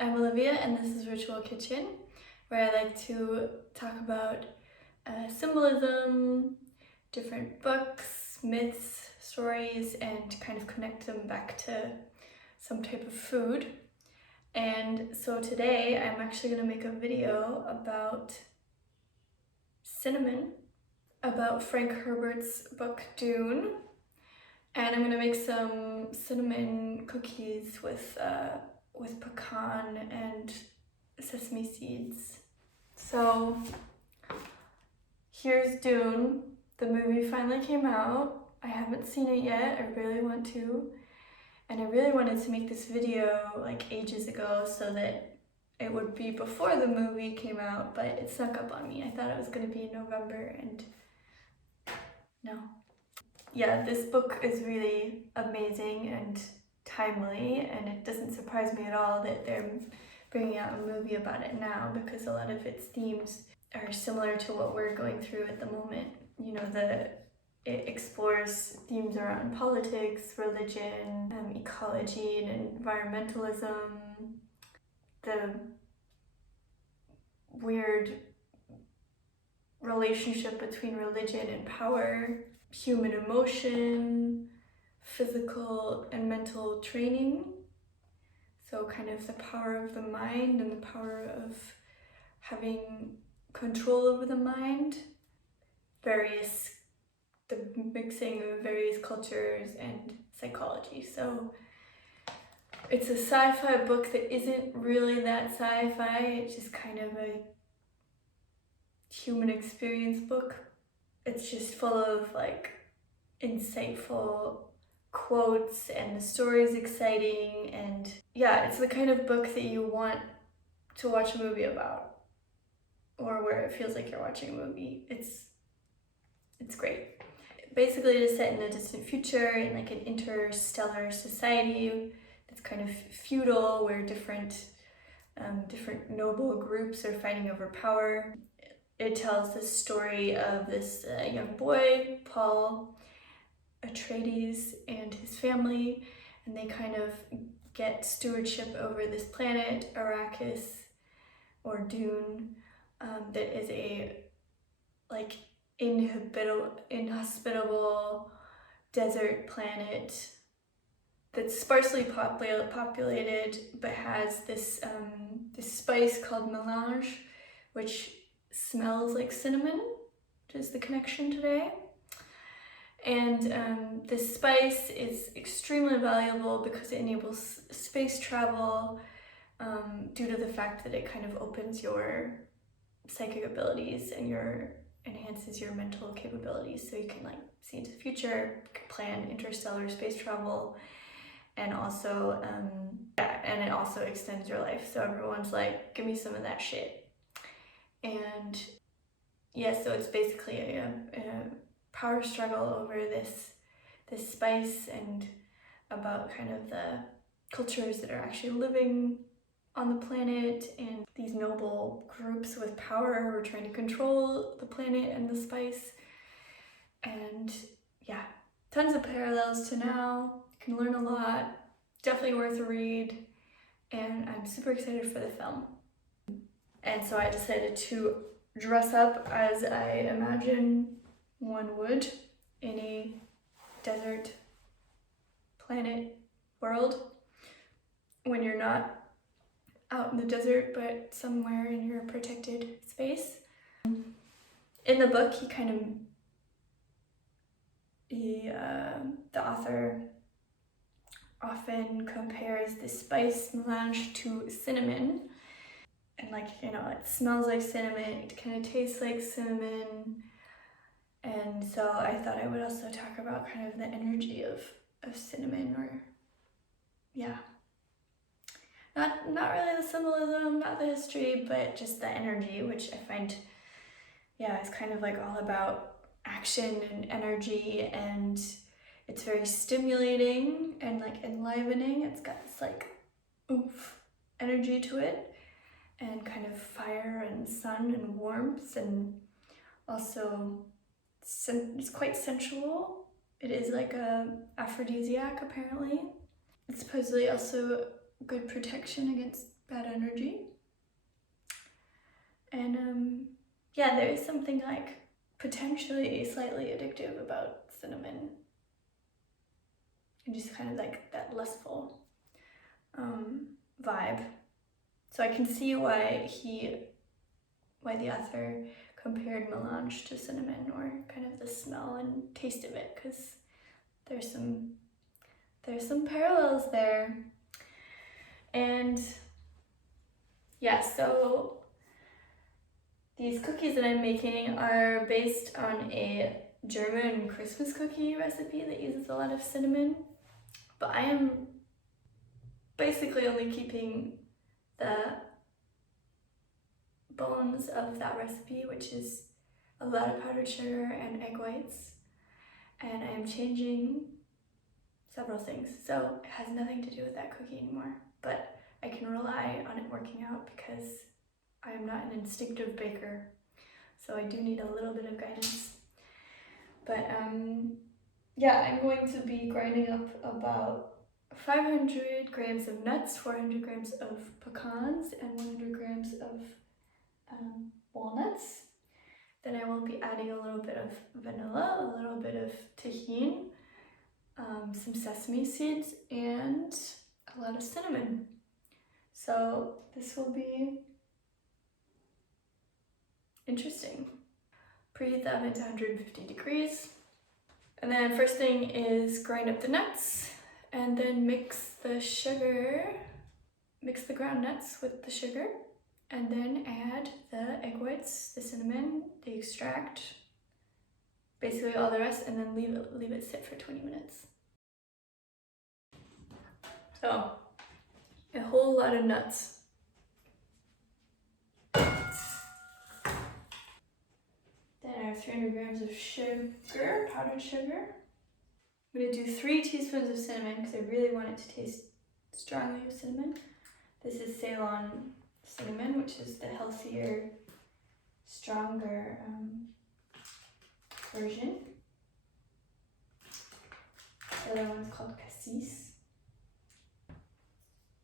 I'm Olivia, and this is Virtual Kitchen, where I like to talk about symbolism, different books, myths, stories, and kind of connect them back to some type of food. And so today I'm actually going to make a video about cinnamon, about Frank Herbert's book Dune, and I'm going to make some cinnamon cookies with pecan and sesame seeds. So here's Dune. The movie finally came out. I haven't seen it yet. I really want to. And I really wanted to make this video like ages ago so that it would be before the movie came out, but it snuck up on me. I thought it was going to be in November, and no. Yeah, this book is really amazing and timely, and it doesn't surprise me at all that they're bringing out a movie about it now, because a lot of its themes are similar to what we're going through at the moment. You know, it explores themes around politics, religion, ecology and environmentalism, the weird relationship between religion and power, human emotion, physical and mental training. So kind of the power of the mind and the power of having control over the mind, the mixing of various cultures and psychology. So it's a sci-fi book that isn't really that sci-fi, it's just kind of a human experience book. It's just full of like insightful quotes, and the story's exciting, and yeah, it's the kind of book that you want to watch a movie about, or where it feels like you're watching a movie. It's great. Basically, it is set in a distant future, in like an interstellar society that's kind of feudal, where different noble groups are fighting over power. It tells the story of this young boy, Paul Atreides, and his family, and they kind of get stewardship over this planet, Arrakis, or Dune, that is a like inhospitable desert planet that's sparsely populated, but has this spice called melange, which smells like cinnamon, which is the connection today. And this spice is extremely valuable because it enables space travel, due to the fact that it kind of opens your psychic abilities and enhances your mental capabilities, so you can like see into the future, plan interstellar space travel, and also and it also extends your life. So everyone's like, give me some of that shit. And yeah, so it's basically a power struggle over this spice, and about kind of the cultures that are actually living on the planet, and these noble groups with power who are trying to control the planet and the spice. And yeah, tons of parallels to now. You can learn a lot. Definitely worth a read, and I'm super excited for the film. And so I decided to dress up as I imagine one would in a desert planet world, when you're not out in the desert but somewhere in your protected space. In the book, the author often compares the spice melange to cinnamon, and like, you know, it smells like cinnamon, it kind of tastes like cinnamon. And so I thought I would also talk about kind of the energy of cinnamon, or yeah, not really the symbolism, not the history, but just the energy, which I find, yeah, it's kind of like all about action and energy, and it's very stimulating and like enlivening. It's got this like oomph energy to it, and kind of fire and sun and warmth, and also it's quite sensual. It is like a aphrodisiac, apparently. It's supposedly also good protection against bad energy. And yeah, there is something like potentially slightly addictive about cinnamon. And just kind of like that lustful vibe. So I can see why the author compared melange to cinnamon, or kind of the smell and taste of it, because there's some parallels there. And yeah, so these cookies that I'm making are based on a German Christmas cookie recipe that uses a lot of cinnamon, but I am basically only keeping the bones of that recipe, which is a lot of powdered sugar and egg whites, and I am changing several things. So it has nothing to do with that cookie anymore, but I can rely on it working out because I am not an instinctive baker, so I do need a little bit of guidance. But yeah, I'm going to be grinding up about 500 grams of nuts, 400 grams of pecans, and 100 grams of walnuts. Then I will be adding a little bit of vanilla, a little bit of tahini, some sesame seeds, and a lot of cinnamon. So this will be interesting. Preheat the oven to 150 degrees. And then first thing is grind up the nuts, and then mix the ground nuts with the sugar, and then add the egg whites, the cinnamon, the extract, basically all the rest, and then leave it sit for 20 minutes. So, a whole lot of nuts. Then I have 300 grams of sugar, powdered sugar. I'm gonna do 3 teaspoons of cinnamon because I really want it to taste strongly with cinnamon. This is Ceylon cinnamon, which is the healthier, stronger version. The other one's called cassis.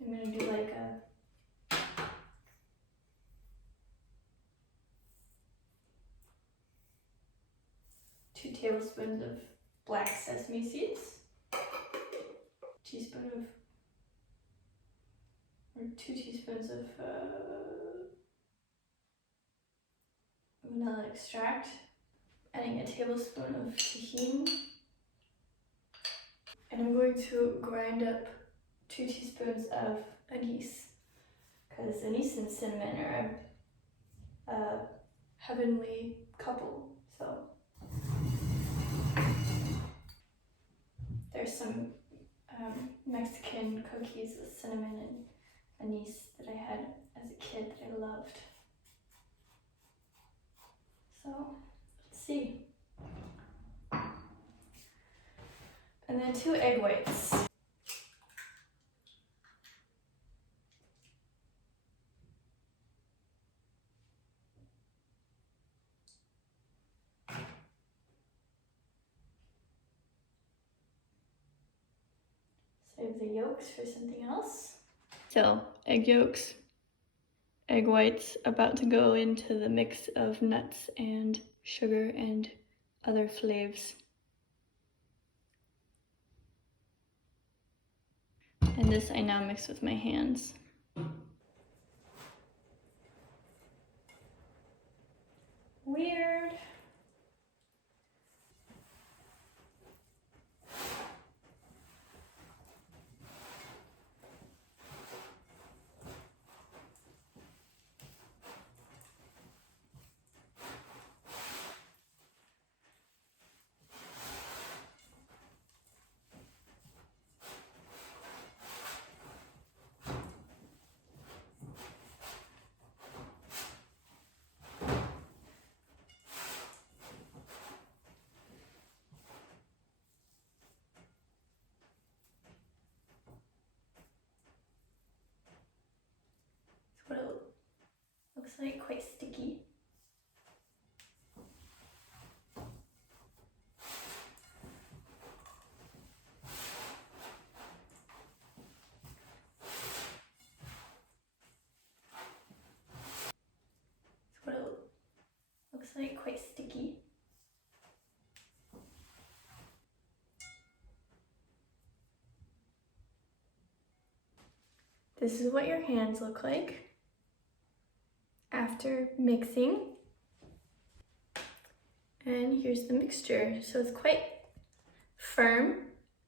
I'm gonna do like a 2 tablespoons of black sesame seeds, teaspoon of, or 2 teaspoons of vanilla extract, adding a tablespoon of tahini, and I'm going to grind up 2 teaspoons of anise, because anise and cinnamon are a heavenly couple. So there's some Mexican cookies with cinnamon and anise that I had as a kid that I loved. So let's see. And then 2 egg whites. Save the yolks for something else. So, egg yolks, egg whites about to go into the mix of nuts and sugar and other flavors. And this I now mix with my hands. Weird. What it looks like, quite sticky. quite sticky. This is what your hands look like after mixing. And here's the mixture. So it's quite firm.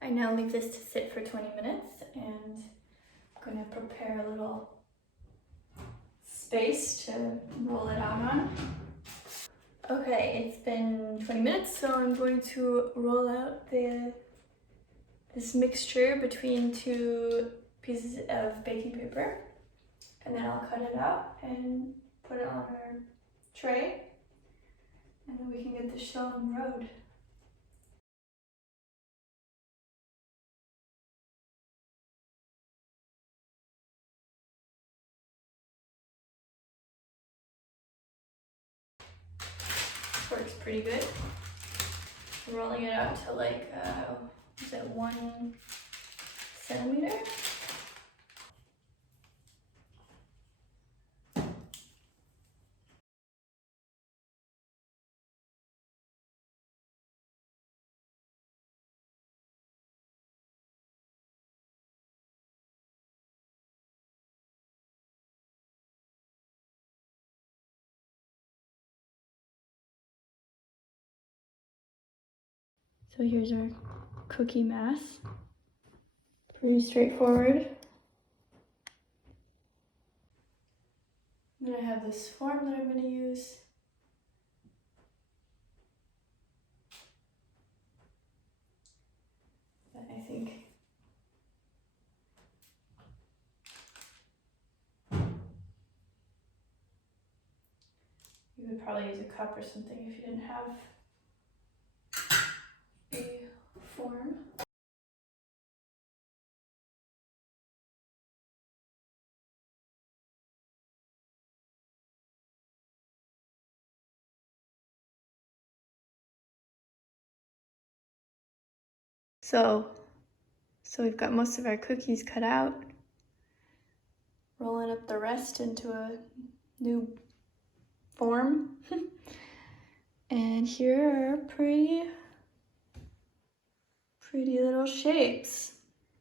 I now leave this to sit for 20 minutes and I'm gonna prepare a little space to roll it out on. Okay, it's been 20 minutes, so I'm going to roll out this mixture between two pieces of baking paper, and then I'll cut it out and put it on our tray, and then we can get the show on the road. Works pretty good. Rolling it out to like, is it 1 centimeter? So here's our cookie mass. Pretty straightforward. Then I have this form that I'm going to use. That I think you would probably use a cup or something if you didn't have a form. So we've got most of our cookies cut out. Rolling up the rest into a new form. And here are pretty little shapes.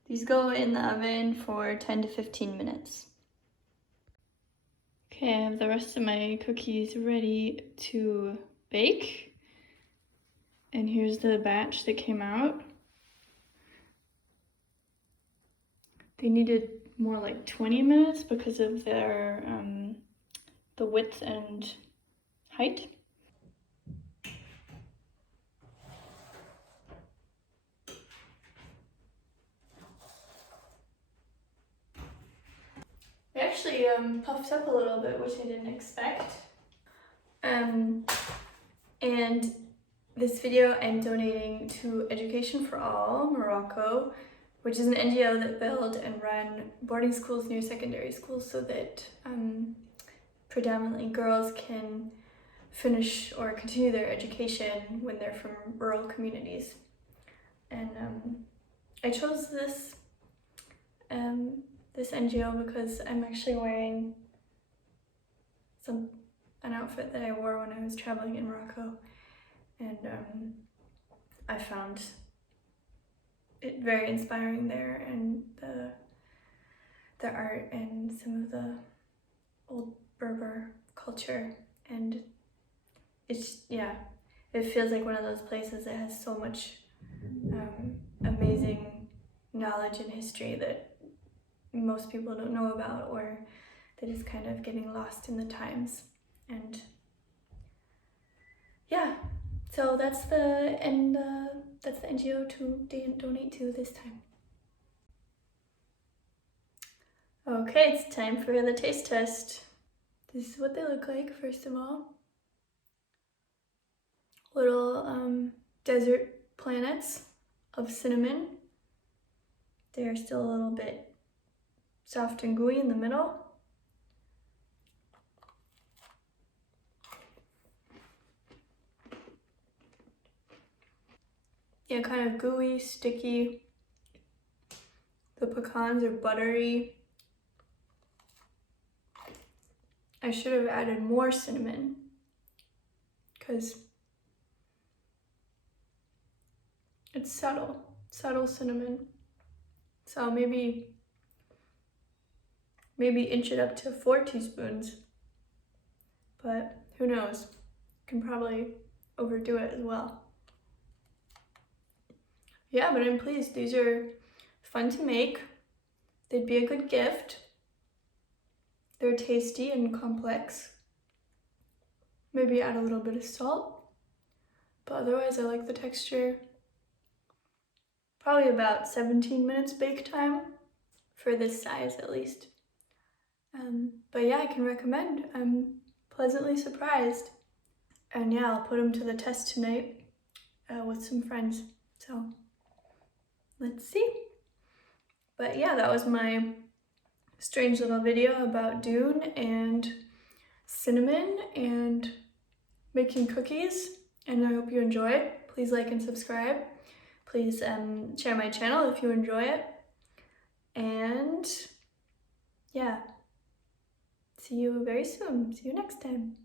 These go in the oven for 10 to 15 minutes. Okay, I have the rest of my cookies ready to bake. And here's the batch that came out. They needed more like 20 minutes because of their the width and height. They actually puffed up a little bit, which I didn't expect. And this video I'm donating to Education for All Morocco, which is an NGO that build and run boarding schools near secondary schools so that predominantly girls can finish or continue their education when they're from rural communities. And I chose this NGO because I'm actually wearing an outfit that I wore when I was traveling in Morocco, and I found it very inspiring there, and the art and some of the old Berber culture, and it's, yeah, it feels like one of those places that has so much amazing knowledge and history that most people don't know about, or that is kind of getting lost in the times. And yeah, so that's the NGO to donate to this time. Okay, it's time for the taste test. This is what they look like, first of all. Little desert planets of cinnamon. They're still a little bit soft and gooey in the middle. Yeah, kind of gooey, sticky. The pecans are buttery. I should have added more cinnamon because it's subtle cinnamon. So maybe inch it up to 4 teaspoons, but who knows? Can probably overdo it as well. Yeah, but I'm pleased. These are fun to make. They'd be a good gift. They're tasty and complex. Maybe add a little bit of salt, but otherwise I like the texture. Probably about 17 minutes bake time for this size at least. But yeah, I can recommend. I'm pleasantly surprised. And yeah, I'll put them to the test tonight with some friends. So let's see. But yeah, that was my strange little video about Dune and cinnamon and making cookies. And I hope you enjoy. Please like and subscribe. Please share my channel if you enjoy it. And yeah, see you very soon. See you next time.